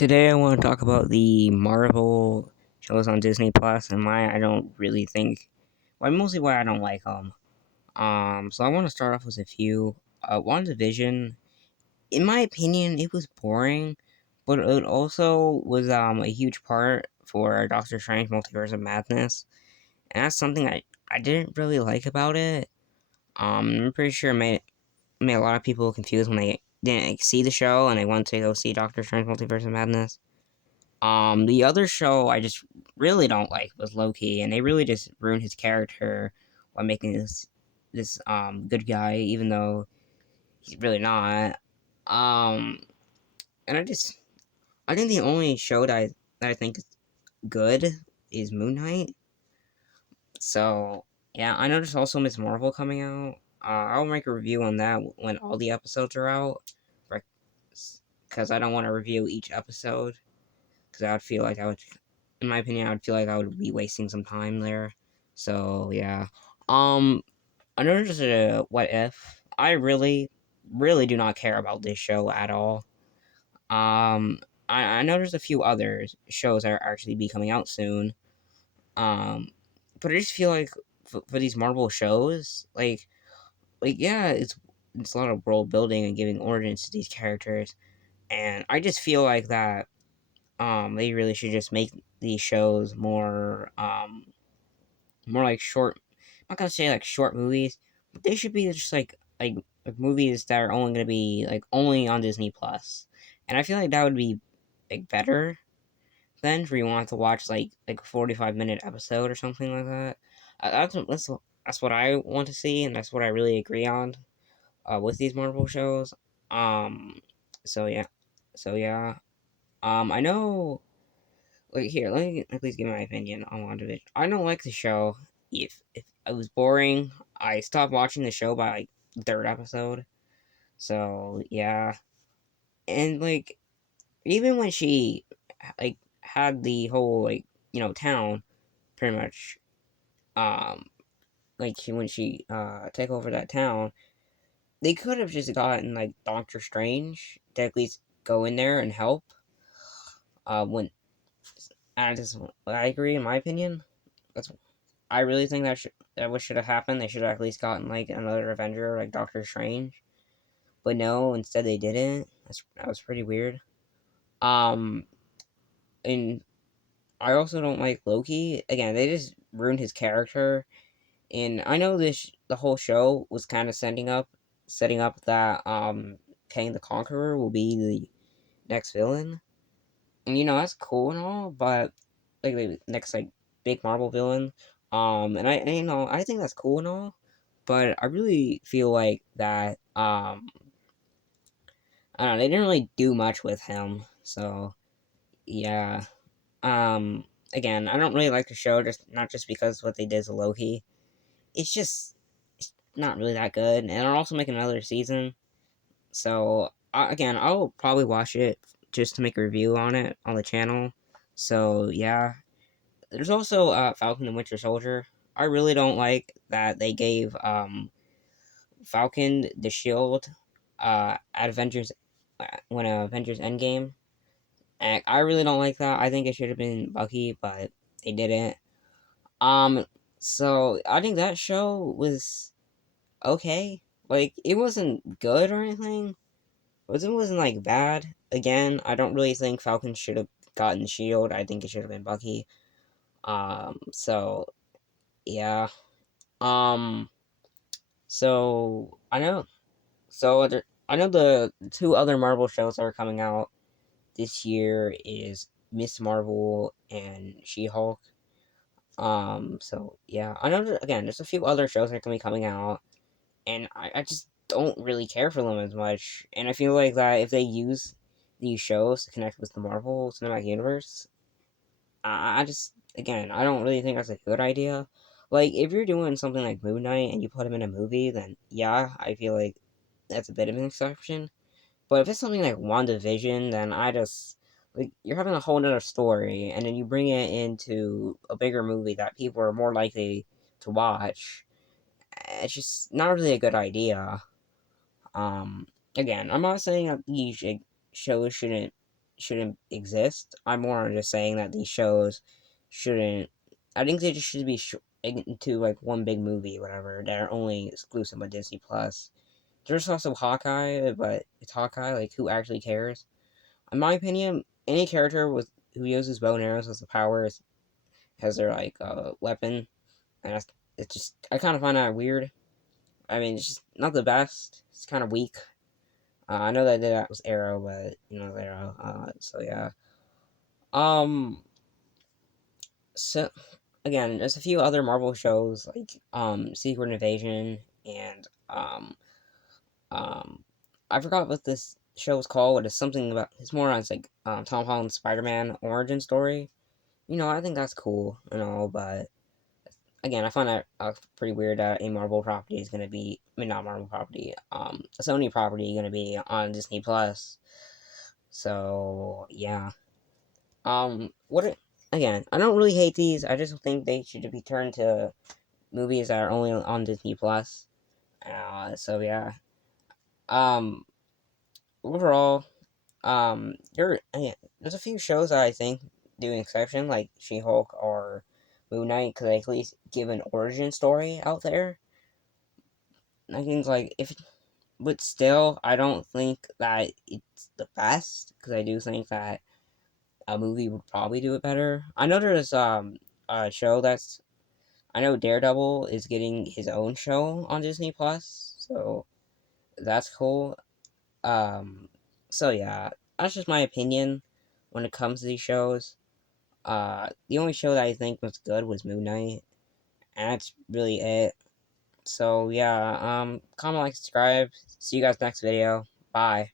Today I want to talk about the Marvel shows on Disney Plus and why I don't really think, mostly why I don't like them. So I want to start off with a few. WandaVision, in my opinion, it was boring, but it also was a huge part for Doctor Strange Multiverse of Madness, and that's something I didn't really like about it. I'm pretty sure it made a lot of people confused when they didn't see the show and they wanted to go see Doctor Strange Multiverse of Madness. The other show I just really don't like was Loki, and they really just ruined his character by making this good guy, even though he's really not. Um, and I think the only show that I think is good is Moon Knight. So yeah, I know there's also Miss Marvel coming out. I'll make a review on that when all the episodes are out, because I don't want to review each episode because I would feel like in my opinion, I would feel like I would be wasting some time there. So yeah, um, I know there's a what if. I really do not care about this show at all. Um, I know there's a few other shows that are actually be coming out soon. Um, but I just feel like for these Marvel shows, yeah, it's a lot of world building and giving origins to these characters, and I just feel like that they really should just make these shows more like short. I'm not gonna say like short movies, but they should be just like movies that are only gonna be like only on Disney Plus, and I feel like that would be like better than for you want to watch like a 45-minute episode or something like that. That's what I want to see, and that's what I really agree on with these Marvel shows. Um, so yeah, so yeah. I know here, let me at least give my opinion on WandaVision. I don't like the show. If it was boring, I stopped watching the show by like the third episode. So yeah, and like even when she like had the whole town pretty much um when she take over that town, they could have just gotten like Doctor Strange to at least go in there and help. When I agree in my opinion. That's I really think that what should have happened. They should have at least gotten like another Avenger, like Doctor Strange. But no, instead they didn't. That was pretty weird. Um, and I also don't like Loki. Again, they just ruined his character. And I know the whole show was kind of setting up that Kang the Conqueror will be the next villain. And that's cool and all, but like the next like big Marvel villain. And I think that's cool and all, but I really feel like that I don't know, they didn't really do much with him. So yeah. Um Again, I don't really like the show, just not just because what they did to Loki. It's not really that good, and I'll also make another season. So again, I'll probably watch it just to make a review on it on the channel. So yeah, there's also Falcon and Winter Soldier. I really don't like that they gave Falcon the shield at Avengers when Avengers Endgame. And I really don't like that. I think it should have been Bucky, but they didn't. Um, so I think that show was okay. Like it wasn't good or anything, but it wasn't like bad. Again, I don't really think Falcon should have gotten the shield. I think it should have been Bucky. So yeah. Um. So I know. I know the two other Marvel shows that are coming out this year is Miss Marvel and She Hulk. So yeah, I know. Again, there's a few other shows that are gonna be coming out, and I just don't really care for them as much. And I feel like that if they use these shows to connect with the Marvel Cinematic Universe, I just again I don't really think that's a good idea. Like if you're doing something like Moon Knight and you put him in a movie, then yeah, I feel like that's a bit of an exception. But if it's something like WandaVision, then I just like you're having a whole nother story, and then you bring it into a bigger movie that people are more likely to watch. It's just not really a good idea. Um, Again, I'm not saying that these shows shouldn't exist. I'm more just saying that these shows shouldn't. I think they just should be into like one big movie, whatever. That are only exclusive on Disney Plus. There's also Hawkeye, but it's Hawkeye. Like, who actually cares? In my opinion, any character with who uses bow and arrows as the powers has their like weapon, and it's just I kind of find that weird. I mean, it's just not the best. It's kind of weak. I know that was Arrow, but Arrow. So yeah. Um. So again, there's a few other Marvel shows like Secret Invasion and um I forgot what this show was called. But it's something about it's more on it's like Tom Holland's Spider-Man origin story. I think that's cool and all, but again, I find that pretty weird that a Marvel property is gonna be, I mean, not Marvel property, a Sony property gonna be on Disney Plus. So yeah, what? Again, I don't really hate these. I just think they should be turned to movies that are only on Disney Plus. So yeah, um, overall, there's a few shows that I think do an exception, like She Hulk or Moon Knight, because they at least give an origin story out there. I think like if, but still, I don't think that it's the best because I do think that a movie would probably do it better. I know there's a show that's I know Daredevil is getting his own show on Disney Plus, so that's cool. Um, so yeah, that's just my opinion when it comes to these shows. The only show that I think was good was Moon Knight, and that's really it. So yeah, comment, like, subscribe. See you guys next video. Bye.